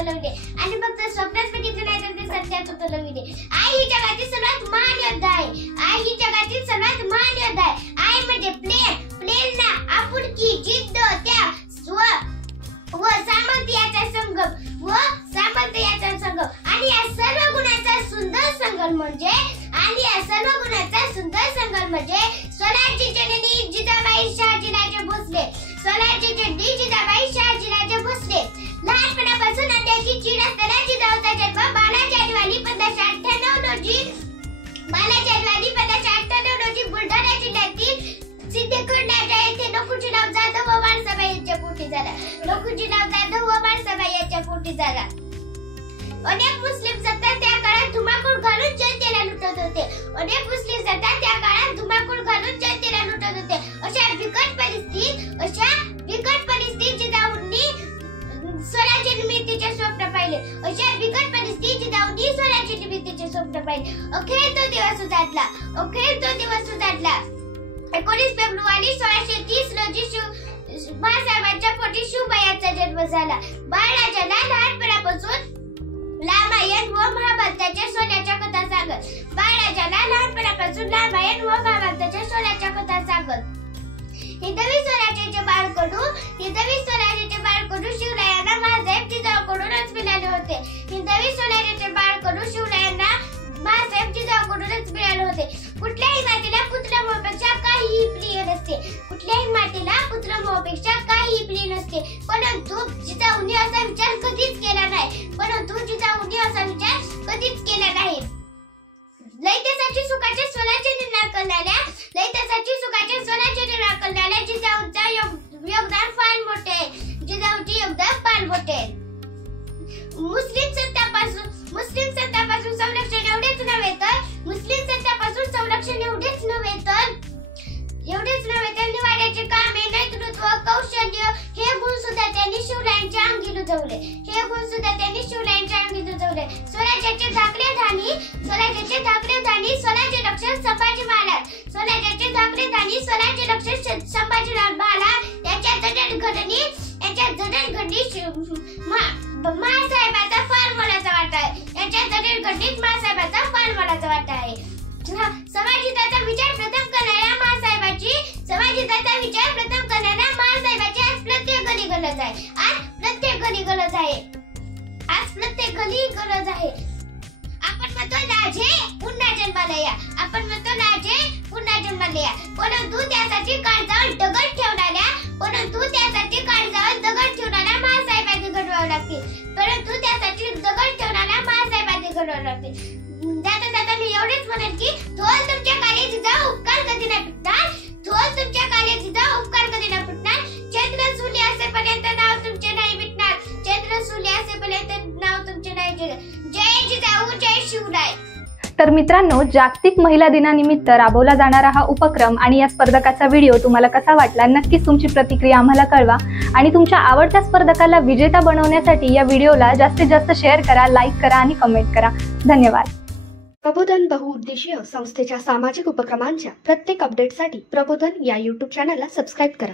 उतरवले आणि फक्त स्वप्नच बघितले नाही तर ते सत्यात उतरवले। आई ही जगातील सर्वात महान योद्धा आहे। आई ही जगातील सर्वात महान योद्धा आहे। आई म्हणजे प्रेरणा, आपुलकी, जिद्द, त्याग व सामर्थ्याचा संगम आणि या सर्व गुणांचा सुंदर संगम म्हणजे स्वराज्य जननी जिजाबाई शहाजीराजे भोसले। स्वराज्य जननी जिजाबाई शहाजीराजे भोसले। लहानपणापासून अड्याची चीड असताना जिजाऊचा जन्म 12 जानेवारी 1598 रोजी बुलढाणा जिल्ह्यातील सिद्धेखंडाच्या येथे नकुजीराव जाधव व माणसाबाई यांच्या पोटी झाला। अनेक मुस्लिम सत्ता त्या काळात धुमाकूळ घालून जनतेला लुटत होते। अशा बिकट परिस्थितीत जिजाऊंनी स्वराज्य निर्मितीचे स्वप्न पाहिले। अखेर तो दिवस उजाडला। 19 फेब्रुवारी 1630 रोजी बाळासाहेबांच्या पोटी शिवबाईंचा जन्म झाला। बाळराजाला लहानपणापासून रामायण व महाभारताच्या सोन्याच्या कथा सांगत। हिंदवी स्वराज्याचे बाळकडू शिवरायांना महासाहेब जिजाऊकडूनच मिळाले होते। कुठल्याही मातेला पुत्रमोपेक्षा काहीही प्रिय नसते। परंतु जिजाऊंनी असा विचार कधीच केला नाही। लैत्यासाठी सुखाचे स्वराज्य निर्माण करणाऱ्या जिजाऊंचा योगदान फार मोठे आहे। मुस्लिम सत्तापासून संरक्षण एवढेच नव्हे तर निवाड्याचे कामे, नेतृत्व, कौशल्य हे गुण सुद्धा त्यांनी शिवरायांच्या अंगी रुजवले। स्वराज्याचे धाकटे धानी स्वराज्य रक्षक संभाजीराव महाराज यांच्या जडणघडणी मासाहेबाचा फार मोलाचा वाटा आहे। समाजहिताचा विचार प्रथम करणाऱ्या मासाहेबाची आज प्रत्येक घरी गरज आहे। आपण म्हणतो लाजे पुन्हा जन्माला या, परंतु त्यासाठी काळजावर दगड ठेवणाऱ्या मासाहेबांनी घडवावे लागतील। जाता मी एवढेच म्हणेन की थोर तुमच्या कार्याची जाऊ उपकार कधी नाही फुटणार। चंद्र सूर्य असेपर्यंत नाव तुमचे नाही मिटणार। जय जिजाऊ, जय शिवराय। तर मित्रांनो, जागतिक महिला दिनानिमित्त राबवला जाणारा हा उपक्रम आणि या स्पर्धकाचा व्हिडिओ तुम्हाला कसा वाटला नक्कीच तुमची प्रतिक्रिया आम्हाला कळवा आणि तुमच्या आवडत्या स्पर्धकाला विजेता बनवण्यासाठी या व्हिडिओला जास्तीत जास्त शेअर करा, लाईक करा आणि कमेंट करा। धन्यवाद। प्रबोधन बहुउद्देशीय संस्थेच्या सामाजिक उपक्रमांच्या प्रत्येक अपडेटसाठी प्रबोधन या YouTube चॅनलला सबस्क्राईब करा।